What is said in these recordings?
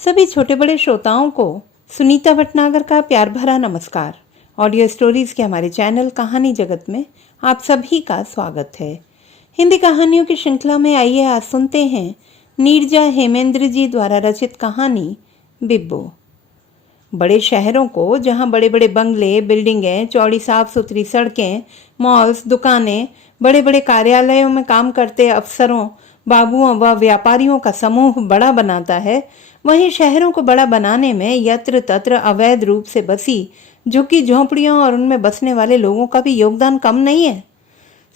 सभी छोटे बड़े श्रोताओं को सुनीता भटनागर का प्यार भरा नमस्कार। ऑडियो स्टोरीज के हमारे चैनल कहानी जगत में आप सभी का स्वागत है। हिंदी कहानियों की श्रृंखला में आइए आज सुनते हैं नीरजा हेमेंद्र जी द्वारा रचित कहानी बिब्बो। बड़े शहरों को जहां बड़े बड़े बंगले, बिल्डिंगें, चौड़ी साफ सुथरी सड़कें, मॉल्स, दुकानें, बड़े बड़े कार्यालयों में काम करते अफसरों, बाबुओं व व्यापारियों का समूह बड़ा बनाता है, वहीं शहरों को बड़ा बनाने में यत्र तत्र अवैध रूप से बसी झुग्गी झोंपड़ियों और उनमें बसने वाले लोगों का भी योगदान कम नहीं है।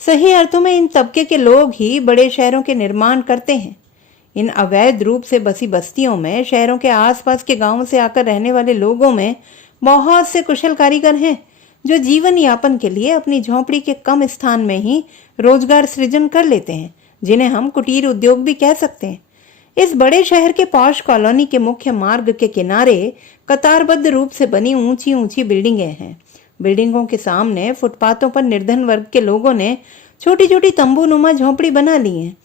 सही अर्थों में इन तबके के लोग ही बड़े शहरों के निर्माण करते हैं। इन अवैध रूप से बसी बस्तियों में शहरों के आसपास के गांवों से आकर रहने वाले लोगों में बहुत से कुशल कारीगर हैं जो जीवन यापन के लिए अपनी झोंपड़ी के कम स्थान में ही रोजगार सृजन कर लेते हैं, जिन्हें हम कुटीर उद्योग भी कह सकते हैं। इस बड़े शहर के पॉश कॉलोनी के मुख्य मार्ग के किनारे कतारबद्ध रूप से बनी ऊंची ऊंची बिल्डिंगें हैं। बिल्डिंगों के सामने फुटपाथों पर निर्धन वर्ग के लोगों ने छोटी छोटी तंबूनुमा झोंपड़ी बना ली हैं।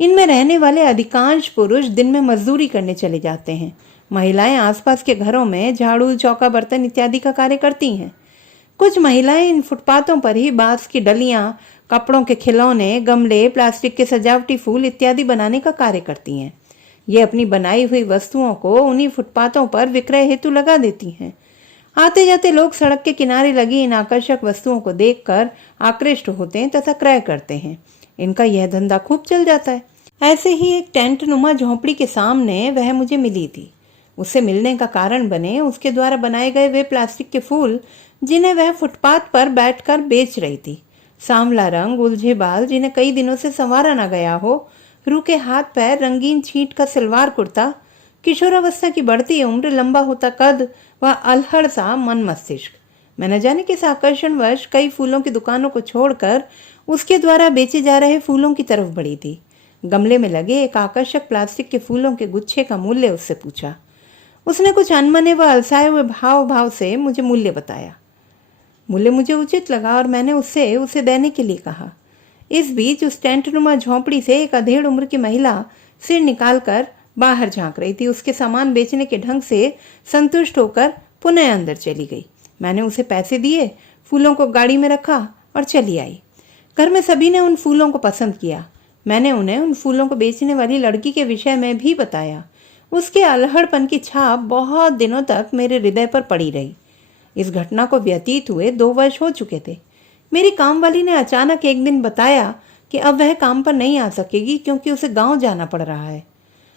इनमें रहने वाले अधिकांश पुरुष दिन में मजदूरी करने चले जाते हैं। महिलाएं आसपास के घरों में झाड़ू, चौका, बर्तन इत्यादि का कार्य करती हैं। कुछ महिलाएं इन फुटपाथों पर ही बांस की डलियां, कपड़ों के खिलौने, गमले, प्लास्टिक के सजावटी फूल इत्यादि बनाने का कार्य करती हैं। ये अपनी बनाई हुई वस्तुओं को उन्हीं फुटपाथों पर विक्रय हेतु लगा देती हैं। आते जाते लोग सड़क के किनारे लगी इन आकर्षक वस्तुओं को देखकर आकृष्ट होते हैं तथा क्रय करते हैं। इनका यह धंधा खूब चल जाता है। ऐसे ही एक टेंट नुमा झोंपड़ी के सामने वह मुझे मिली थी। उससे मिलने का कारण बने उसके द्वारा बनाए गए वे प्लास्टिक के फूल जिन्हें वह फुटपाथ पर बैठकर बेच रही थी। सांवला रंग, उलझे बाल जिन्हें कई दिनों से संवारा न गया हो, रूखे हाथ पैर, रंगीन छींट का सलवार कुर्ता, किशोरावस्था की बढ़ती उम्र, लंबा होता कद व अलहड़ सा मन मस्तिष्क। मैं न जाने किस आकर्षणवश कई फूलों की दुकानों को छोड़कर उसके द्वारा बेचे जा रहे फूलों की तरफ बढ़ी थी। गमले में लगे एक आकर्षक प्लास्टिक के फूलों के गुच्छे का मूल्य उससे पूछा। उसने कुछ अनमने व अलसाए हुए भाव से मुझे मूल्य बताया। मूल्य मुझे उचित लगा और मैंने उससे उसे देने के लिए कहा। इस बीच उस टेंट नुमा झोंपड़ी से एक अधेड़ उम्र की महिला सिर निकालकर बाहर झांक रही थी। उसके सामान बेचने के ढंग से संतुष्ट होकर पुनः अंदर चली गई। मैंने उसे पैसे दिए, फूलों को गाड़ी में रखा और चली आई। घर में सभी ने उन फूलों को पसंद किया। मैंने उन्हें उन फूलों को बेचने वाली लड़की के विषय में भी बताया। उसके अलहड़पन की छाप बहुत दिनों तक मेरे हृदय पर पड़ी रही। इस घटना को व्यतीत हुए 2 वर्ष हो चुके थे। मेरी कामवाली ने अचानक एक दिन बताया कि अब वह काम पर नहीं आ सकेगी क्योंकि उसे गांव जाना पड़ रहा है।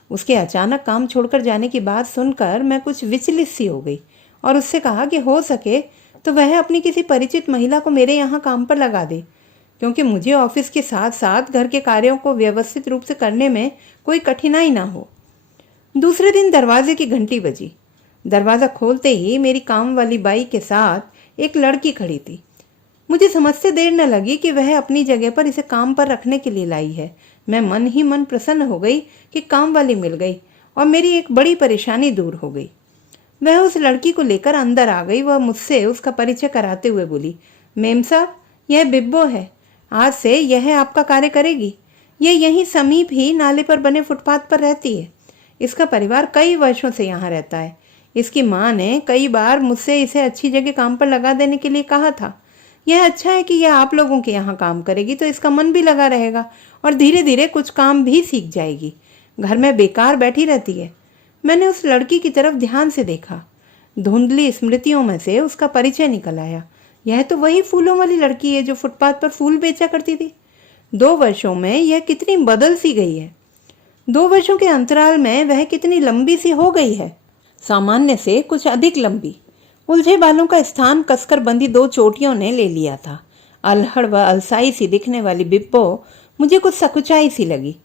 उसके अचानक काम छोड़कर जाने की बात सुनकर मैं कुछ विचलित सी हो गई और उससे कहा कि हो सके तो वह अपनी किसी परिचित महिला को मेरे यहाँ काम पर लगा दे, क्योंकि मुझे ऑफिस के साथ साथ घर के कार्यों को व्यवस्थित रूप से करने में कोई कठिनाई ना हो। दूसरे दिन दरवाजे की घंटी बजी। दरवाज़ा खोलते ही मेरी काम वाली बाई के साथ एक लड़की खड़ी थी। मुझे समझते देर न लगी कि वह अपनी जगह पर इसे काम पर रखने के लिए लाई है। मैं मन ही मन प्रसन्न हो गई कि काम वाली मिल गई और मेरी एक बड़ी परेशानी दूर हो गई। वह उस लड़की को लेकर अंदर आ गई व मुझसे उसका परिचय कराते हुए बोली, मेम साहब, यह बिब्बो है। आज से यह आपका कार्य करेगी। यह यहीं समीप ही नाले पर बने फुटपाथ पर रहती है। इसका परिवार कई वर्षों से यहाँ रहता है। इसकी माँ ने कई बार मुझसे इसे अच्छी जगह काम पर लगा देने के लिए कहा था। यह अच्छा है कि यह आप लोगों के यहाँ काम करेगी तो इसका मन भी लगा रहेगा और धीरे धीरे कुछ काम भी सीख जाएगी। घर में बेकार बैठी रहती है। मैंने उस लड़की की तरफ ध्यान से देखा। धुंधली स्मृतियों में से उसका परिचय निकल आया। यह तो वही फूलों वाली लड़की है जो फुटपाथ पर फूल बेचा करती थी। 2 वर्षों में यह कितनी बदल सी गई है। 2 वर्षों के अंतराल में वह कितनी लंबी सी हो गई है, सामान्य से कुछ अधिक लंबी। उलझे बालों का स्थान कसकर बंधी 2 चोटियों ने ले लिया था। अलहड़ व अलसाई सी दिखने वाली बिब्बो मुझे कुछ सकुचाई सी लगी।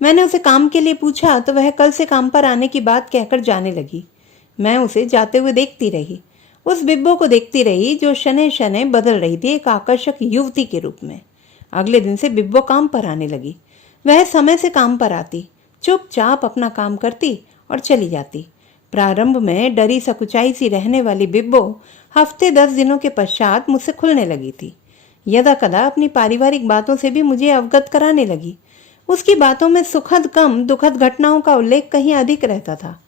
मैंने उसे काम के लिए पूछा तो वह कल से काम पर आने की बात कहकर जाने लगी। मैं उसे जाते हुए देखती रही, उस बिब्बो को देखती रही जो शनै शनै बदल रही थी एक आकर्षक युवती के रूप में। अगले दिन से बिब्बो काम पर आने लगी। वह समय से काम पर आती, चुपचाप अपना काम करती और चली जाती। प्रारंभ में डरी सकुचाई सी रहने वाली बिब्बो हफ्ते 10 दिनों के पश्चात मुझसे खुलने लगी थी। यदा कदा अपनी पारिवारिक बातों से भी मुझे अवगत कराने लगी। उसकी बातों में सुखद कम दुखद घटनाओं का उल्लेख कहीं अधिक रहता था।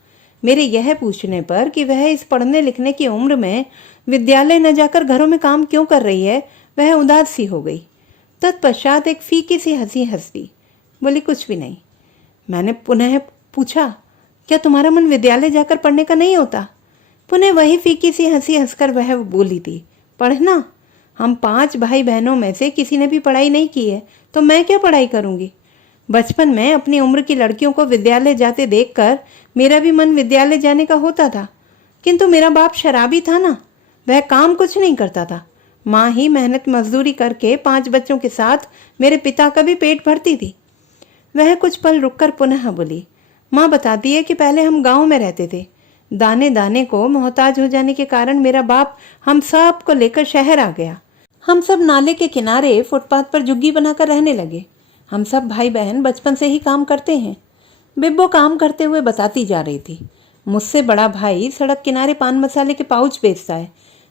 मेरे यह पूछने पर कि वह इस पढ़ने लिखने की उम्र में विद्यालय न जाकर घरों में काम क्यों कर रही है, वह उदास सी हो गई। तत्पश्चात एक फीकी सी हंसी हंस दी, बोली कुछ भी नहीं। मैंने पुनः पूछा, क्या तुम्हारा मन विद्यालय जाकर पढ़ने का नहीं होता? पुनः वही फीकी सी हंसी हंसकर वह बोली थी, पढ़ना? हम 5 भाई बहनों में से किसी ने भी पढ़ाई नहीं की है, तो मैं क्या पढ़ाई करूंगी? बचपन में अपनी उम्र की लड़कियों को विद्यालय जाते देखकर मेरा भी मन विद्यालय जाने का होता था, किंतु मेरा बाप शराबी था ना, वह काम कुछ नहीं करता था। माँ ही मेहनत मजदूरी करके 5 बच्चों के साथ मेरे पिता का भी पेट भरती थी। वह कुछ पल रुककर पुनः बोली, माँ बताती है कि पहले हम गांव में रहते थे। दाने दाने को मोहताज हो जाने के कारण मेरा बाप हम सब को लेकर शहर आ गया। हम सब नाले के किनारे फुटपाथ पर झुग्गी बनाकर रहने लगे। हम सब भाई बहन बचपन से ही काम करते हैं। बिब्बो काम करते हुए बताती जा रही थी। मुझसे बड़ा भाई सड़क किनारे पान मसाले के पाउच बेचता है।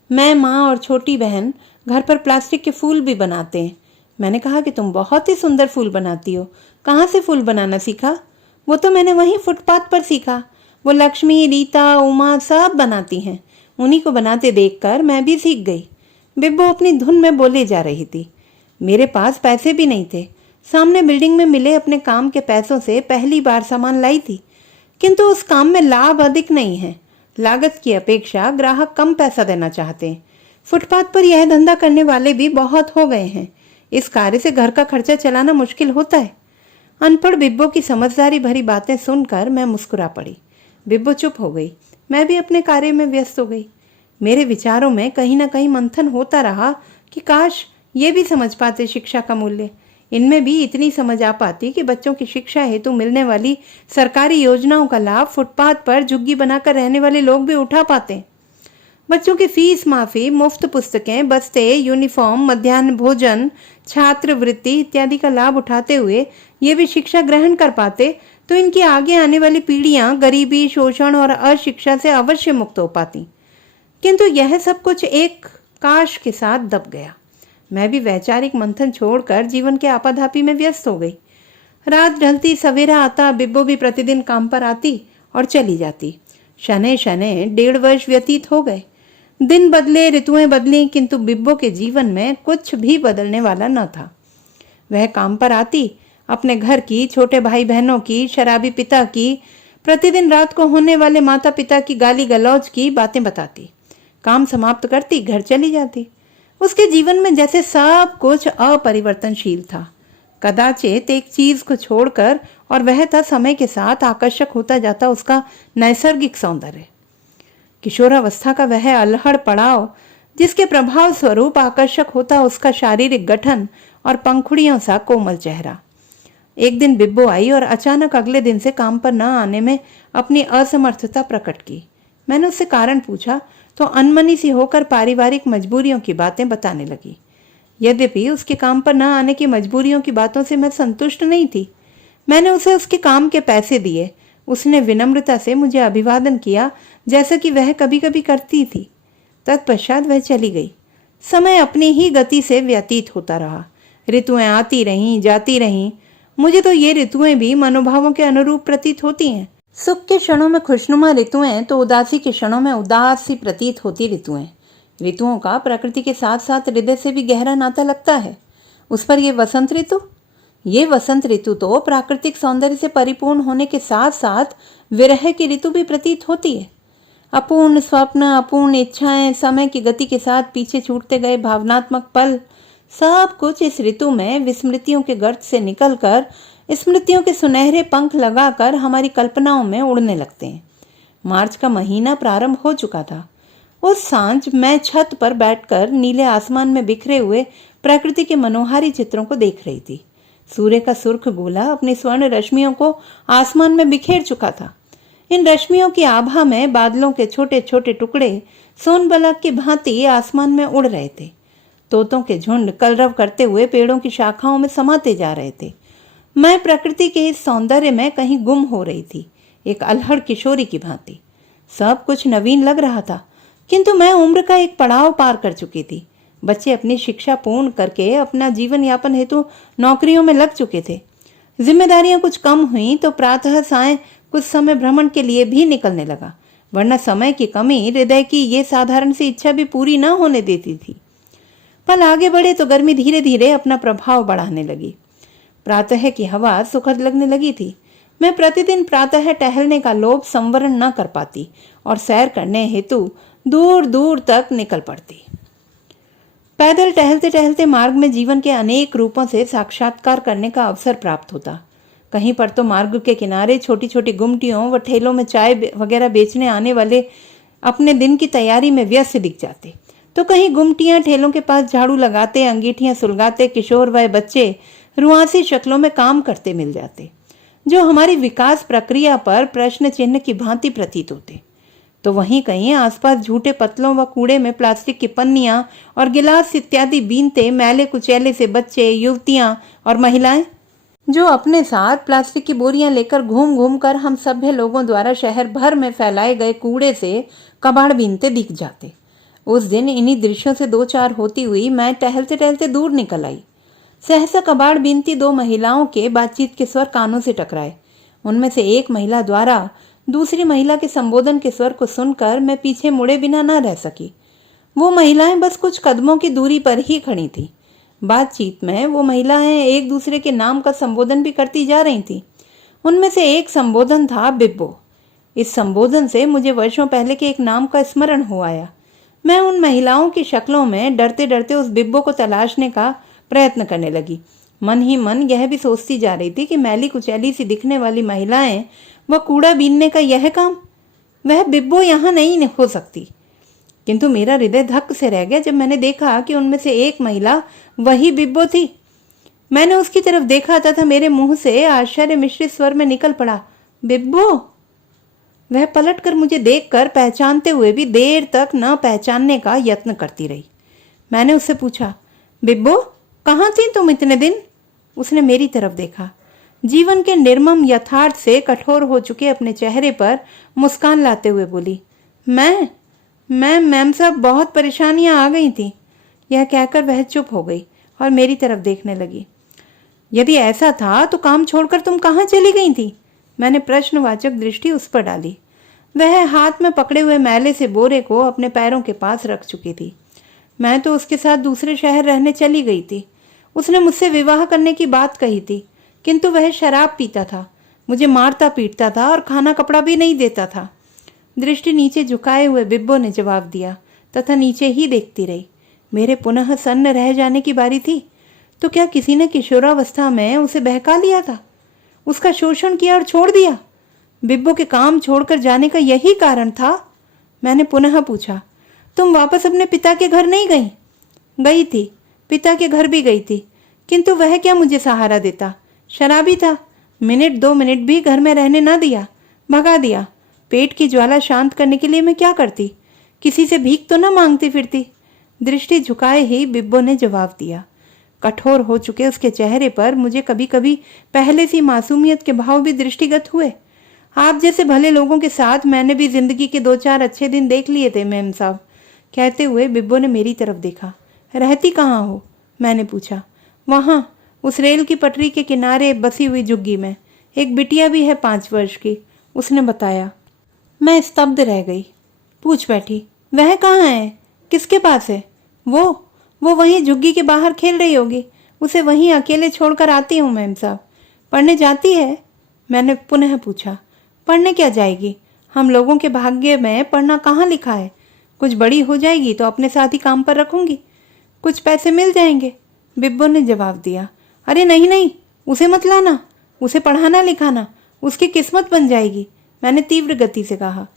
मैं, माँ और छोटी बहन घर पर प्लास्टिक के फूल भी बनाते हैं। मैंने कहा कि तुम बहुत ही सुंदर फूल बनाती हो, कहाँ से फूल बनाना सीखा? वो तो मैंने वहीं फुटपाथ पर सीखा। वो लक्ष्मी, रीता, उमा सब बनाती हैं। उन्हीं को बनाते देखकर मैं भी सीख गई। बिब्बो अपनी धुन में बोले जा रही थी। मेरे पास पैसे भी नहीं थे। सामने बिल्डिंग में मिले अपने काम के पैसों से पहली बार सामान लाई थी, किंतु उस काम में लाभ अधिक नहीं है। लागत की अपेक्षा ग्राहक कम पैसा देना चाहते हैं। फुटपाथ पर यह धंधा करने वाले भी बहुत हो गए हैं। इस कार्य से घर का खर्चा चलाना मुश्किल होता है। अनपढ़ बिब्बो की समझदारी भरी बातें सुनकर मैं मुस्कुरा पड़ी। बिब्बो चुप हो गई। मैं भी अपने कार्य में व्यस्त हो गई। मेरे विचारों में कहीं ना कहीं मंथन होता रहा कि काश ये भी समझ पाते शिक्षा का मूल्य। इनमें भी इतनी समझ आ पाती कि बच्चों की शिक्षा हेतु मिलने वाली सरकारी योजनाओं का लाभ फुटपाथ पर झुग्गी बनाकर रहने वाले लोग भी उठा पाते। बच्चों की फीस माफी, मुफ्त पुस्तकें, बस्ते, यूनिफॉर्म, मध्याह्न भोजन, छात्रवृत्ति इत्यादि का लाभ उठाते हुए ये भी शिक्षा ग्रहण कर पाते तो इनकी आगे आने वाली पीढ़ियां गरीबी, शोषण और अशिक्षा से अवश्य मुक्त हो पाती। किंतु यह सब कुछ एक काश के साथ दब गया। मैं भी वैचारिक मंथन छोड़कर जीवन के आपाधापी में व्यस्त हो गई। रात ढलती, सवेरा आता, बिब्बो भी प्रतिदिन काम पर आती और चली जाती। शनै शनै 1.5 वर्ष व्यतीत हो गए। दिन बदले, ऋतुएं बदली, किंतु बिब्बो के जीवन में कुछ भी बदलने वाला न था। वह काम पर आती, अपने घर की, छोटे भाई बहनों की, शराबी पिता की, प्रतिदिन रात को होने वाले माता पिता की गाली गलौज की बातें बताती। काम समाप्त करती, घर चली जाती। उसके जीवन में जैसे सब कुछ अपरिवर्तनशील था। कदाचित एक चीज को छोड़कर, और वह था समय के साथ आकर्षक होता जाता उसका नैसर्गिक सौंदर्य। किशोरावस्था का वह अल्हड़ पड़ाव, जिसके प्रभाव स्वरूप आकर्षक होता उसका शारीरिक गठन और पंखुड़ियों सा कोमल चेहरा। एक दिन बिब्बो आई और अचानक अगले दिन से काम पर न आने में अपनी असमर्थता प्रकट की। मैंने उससे कारण पूछा तो अनमनी सी होकर पारिवारिक मजबूरियों की बातें बताने लगी। यद्यपि उसके काम पर न आने की मजबूरियों की बातों से मैं संतुष्ट नहीं थी। मैंने उसे उसके काम के पैसे दिए। उसने विनम्रता से मुझे अभिवादन किया, जैसा कि वह कभी कभी करती थी। तत्पश्चात वह चली गई। समय अपनी ही गति से व्यतीत होता रहा। ऋतुएं आती रहीं, जाती रहीं। मुझे तो ये ऋतुएं भी मनोभावों के अनुरूप प्रतीत होती हैं। सुख के क्षणों में खुशनुमा ऋतुएं तो उदासी के क्षणों में उदास सी प्रतीत होती ऋतुएं। ऋतुओं का प्रकृति के साथ साथ हृदय से भी गहरा नाता लगता है। उस पर ये वसंत ऋतु तो प्राकृतिक सौंदर्य से परिपूर्ण होने के साथ साथ विरह की ऋतु भी प्रतीत होती है। अपूर्ण स्वप्न, अपूर्ण इच्छाएं, समय की गति के साथ पीछे छूटते गए भावनात्मक पल, सब कुछ इस ऋतु में विस्मृतियों के गर्त से निकलकर स्मृतियों के सुनहरे पंख लगाकर हमारी कल्पनाओं में उड़ने लगते हैं। मार्च का महीना प्रारंभ हो चुका था। उस सांझ मैं छत पर बैठकर नीले आसमान में बिखरे हुए प्रकृति के मनोहारी चित्रों को देख रही थी। सूर्य का सुर्ख गोला अपनी स्वर्ण रश्मियों को आसमान में बिखेर चुका था। इन रश्मियों की आभा में बादलों के छोटे छोटे टुकड़े सोनबलक की भांति आसमान में उड़ रहे थे। तोतों के झुंड कलरव करते हुए पेड़ों की शाखाओं में समाते जा रहे थे। मैं प्रकृति के इस सौंदर्य में कहीं गुम हो रही थी, एक अल्हड़ किशोरी की भांति। सब कुछ नवीन लग रहा था, किंतु मैं उम्र का एक पड़ाव पार कर चुकी थी। बच्चे अपनी शिक्षा पूर्ण करके अपना जीवन यापन हेतु नौकरियों में लग चुके थे। जिम्मेदारियां कुछ कम हुई तो प्रातः सायं कुछ समय भ्रमण के लिए भी निकलने लगा, वरना समय की कमी हृदय की ये साधारण सी इच्छा भी पूरी न होने देती थी। पल आगे बढ़े तो गर्मी धीरे धीरे अपना प्रभाव बढ़ाने लगी। प्रातः की हवा सुखद लगने लगी थी। मैं प्रतिदिन प्रातः टहलने का लोभ संवरण न कर पाती और सैर करने हेतु दूर दूर तक निकल पड़ती। पैदल टहलते टहलते मार्ग में जीवन के अनेक रूपों से साक्षात्कार करने का अवसर प्राप्त होता। कहीं पर तो मार्ग के किनारे छोटी छोटी गुमटियों व ठेलों में चाय वगैरह बेचने आने वाले अपने दिन की तैयारी में व्यस्त दिख जाते, तो कहीं गुमटियां ठेलों के पास झाड़ू लगाते, अंगीठियां सुलगाते किशोर व बच्चे रुआसी शक्लों में काम करते मिल जाते, जो हमारी विकास प्रक्रिया पर प्रश्न चिन्ह की भांति प्रतीत होते। तो वहीं कहीं आसपास झूठे पत्तलों व कूड़े में प्लास्टिक की पन्नियां और गिलास इत्यादि बीनते मैले कुचैले से बच्चे, युवतियां और महिलाएं, जो अपने साथ प्लास्टिक की बोरियां लेकर घूम घूम कर हम सभ्य लोगों द्वारा शहर भर में फैलाए गए कूड़े से कबाड़ बीनते दिख जाते। उस दिन इन्हीं दृश्यों से दो चार होती हुई मैं टहलते टहलते दूर निकल आई। सहसा कबाड़ बीनती दो महिलाओं के बातचीत के स्वर कानों से टकराए। उनमें से एक महिला द्वारा दूसरी महिला के संबोधन के स्वर को सुनकर मैं पीछे मुड़े बिना न रह सकी। वो महिलाएं बस कुछ कदमों की दूरी पर ही खड़ी थीं। बातचीत में वो महिलाएं एक दूसरे के नाम का संबोधन भी करती जा रही थीं। उनमें से एक संबोधन था बिब्बो। इस संबोधन से मुझे वर्षों पहले के एक नाम का स्मरण हो आया। मैं उन महिलाओं की शक्लों में डरते डरते उस बिब्बो को तलाशने का प्रयत्न करने लगी। मन ही मन यह भी सोचती जा रही थी कि मैली कुचैली सी दिखने वाली महिलाएं व कूड़ा बीनने का यह काम, वह बिब्बो यहाँ नहीं हो सकती। किंतु मेरा हृदय धक्क से रह गया जब मैंने देखा कि उनमें से एक महिला वही बिब्बो थी। मैंने उसकी तरफ देखा तथा मेरे मुंह से आश्चर्य मिश्रित स्वर में निकल पड़ा, बिब्बो। वह पलटकर मुझे देखकर पहचानते हुए भी देर तक न पहचानने का यत्न करती रही। मैंने उससे पूछा, बिब्बो कहाँ थी तुम इतने दिन? उसने मेरी तरफ देखा। जीवन के निर्मम यथार्थ से कठोर हो चुके अपने चेहरे पर मुस्कान लाते हुए बोली, मैम साहब बहुत परेशानियां आ गई थी। यह कहकर वह चुप हो गई और मेरी तरफ देखने लगी। यदि ऐसा था तो काम छोड़कर तुम कहाँ चली गई थी? मैंने प्रश्नवाचक दृष्टि उस पर डाली। वह हाथ में पकड़े हुए मैले से बोरे को अपने पैरों के पास रख चुकी थी। मैं तो उसके साथ दूसरे शहर रहने चली गई थी। उसने मुझसे विवाह करने की बात कही थी, किंतु वह शराब पीता था, मुझे मारता पीटता था और खाना कपड़ा भी नहीं देता था। दृष्टि नीचे झुकाए हुए बिब्बो ने जवाब दिया तथा नीचे ही देखती रही। मेरे पुनः सन्न रह जाने की बारी थी। तो क्या किसी ने किशोरावस्था में उसे बहका लिया था, उसका शोषण किया और छोड़ दिया? बिब्बो के काम छोड़कर जाने का यही कारण था? मैंने पुनः पूछा, तुम वापस अपने पिता के घर नहीं गई? गई थी, पिता के घर भी गई थी, किंतु वह क्या मुझे सहारा देता? शराबी था, मिनट 2 मिनट भी घर में रहने ना दिया, भगा दिया। पेट की ज्वाला शांत करने के लिए मैं क्या करती? किसी से भीख तो ना मांगती फिरती। दृष्टि झुकाए ही बिब्बो ने जवाब दिया। कठोर हो चुके उसके चेहरे पर मुझे कभी कभी पहले सी मासूमियत के भाव भी दृष्टिगत हुए। आप जैसे भले लोगों के साथ मैंने भी जिंदगी के 2-4 अच्छे दिन देख लिए थे मैम साहब। कहते हुए बिब्बो ने मेरी तरफ देखा। रहती कहाँ हो? मैंने पूछा। वहाँ उस रेल की पटरी के किनारे बसी हुई झुग्गी में। एक बिटिया भी है 5 वर्ष की, उसने बताया। मैं स्तब्ध रह गई। पूछ बैठी, वह कहाँ है? किसके पास है? वो वहीं झुग्गी के बाहर खेल रही होगी। उसे वहीं अकेले छोड़कर आती हूँ मैम साहब। पढ़ने जाती है? मैंने पुनः पूछा। पढ़ने क्या जाएगी? हम लोगों के भाग्य में पढ़ना कहाँ लिखा है? कुछ बड़ी हो जाएगी तो अपने साथ ही काम पर रखूंगी, कुछ पैसे मिल जाएंगे। बिब्बो ने जवाब दिया। अरे नहीं, उसे मत लाना, उसे पढ़ाना लिखाना, उसकी किस्मत बन जाएगी। मैंने तीव्र गति से कहा।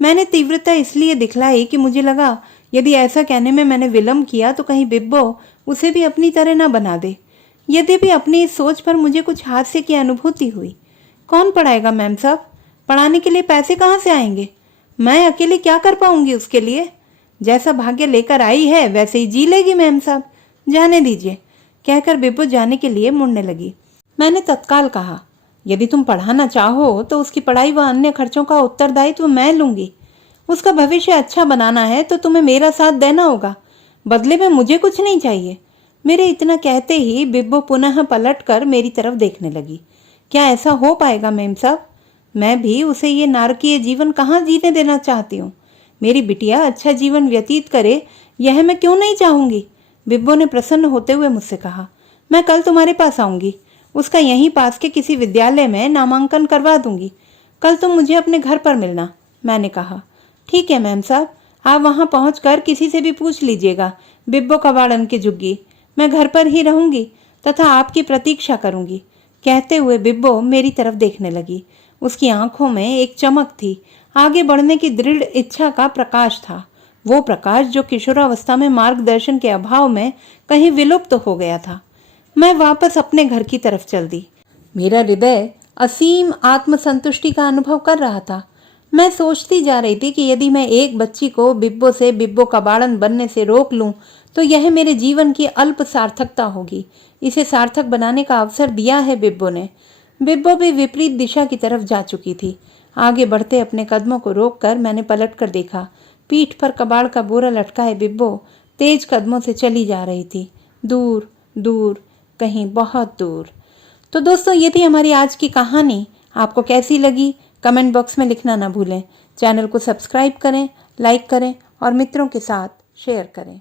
मैंने तीव्रता इसलिए दिखलाई कि मुझे लगा यदि ऐसा कहने में मैंने विलंब किया तो कहीं बिब्बो उसे भी अपनी तरह न बना दे। यद्यपि अपनी इस सोच पर मुझे कुछ हास्य की अनुभूति हुई। कौन पढ़ाएगा मैम साहब? पढ़ाने के लिए पैसे कहाँ से आएंगे? मैं अकेले क्या कर पाऊंगी उसके लिए? जैसा भाग्य लेकर आई है वैसे ही जी लेगी मैम साहब, जाने दीजिए। कहकर बिब्बो जाने के लिए मुड़ने लगी। मैंने तत्काल कहा, यदि तुम पढ़ाना चाहो तो उसकी पढ़ाई व अन्य खर्चों का उत्तरदायित्व मैं लूंगी। उसका भविष्य अच्छा बनाना है तो तुम्हें मेरा साथ देना होगा, बदले में मुझे कुछ नहीं चाहिए। मेरे इतना कहते ही बिब्बो पुनः पलट कर मेरी तरफ देखने लगी। क्या ऐसा हो पाएगा मैम साहब? मैं भी उसे ये नारकीय जीवन कहाँ जीने देना चाहती हूँ। मेरी बिटिया अच्छा जीवन व्यतीत करे, यह मैं क्यों नहीं चाहूंगी। बिब्बो ने प्रसन्न होते हुए मुझसे कहा, मैं कल तुम्हारे पास आऊंगी, उसका यहीं पास के किसी विद्यालय में नामांकन करवा दूंगी। कल तुम मुझे अपने घर पर मिलना। मैंने कहा, ठीक है मैम साहब, आप वहां पहुंचकर किसी से भी पूछ लीजिएगा, बिब्बो कबाड़न की झुग्गी। मैं घर पर ही रहूंगी तथा आपकी प्रतीक्षा करूंगी। कहते हुए बिब्बो मेरी तरफ देखने लगी। उसकी आंखों में एक चमक थी, आगे बढ़ने की दृढ़ इच्छा का प्रकाश था। वो प्रकाश जो किशोरावस्था में मार्गदर्शन के अभाव में कहीं विलुप्त हो गया था। मैं वापस अपने घर की तरफ चल दी। मेरा हृदय असीम आत्मसंतुष्टि का अनुभव कर रहा था। मैं सोचती जा रही थी कि यदि मैं एक बच्ची को बिब्बो से बिब्बो कबाड़न बनने से रोक लूं तो यह मेरे जीवन की अल्प सार्थकता होगी। इसे सार्थक बनाने का अवसर दिया है बिब्बो ने। बिब्बो भी विपरीत दिशा की तरफ जा चुकी थी। आगे बढ़ते अपने कदमों को रोककर मैंने पलट कर देखा। पीठ पर कबाड़ का बोरा लटकाए बिब्बो तेज कदमों से चली जा रही थी, दूर दूर, कहीं बहुत दूर। तो दोस्तों, ये थी हमारी आज की कहानी। आपको कैसी लगी कमेंट बॉक्स में लिखना ना भूलें। चैनल को सब्सक्राइब करें, लाइक करें और मित्रों के साथ शेयर करें।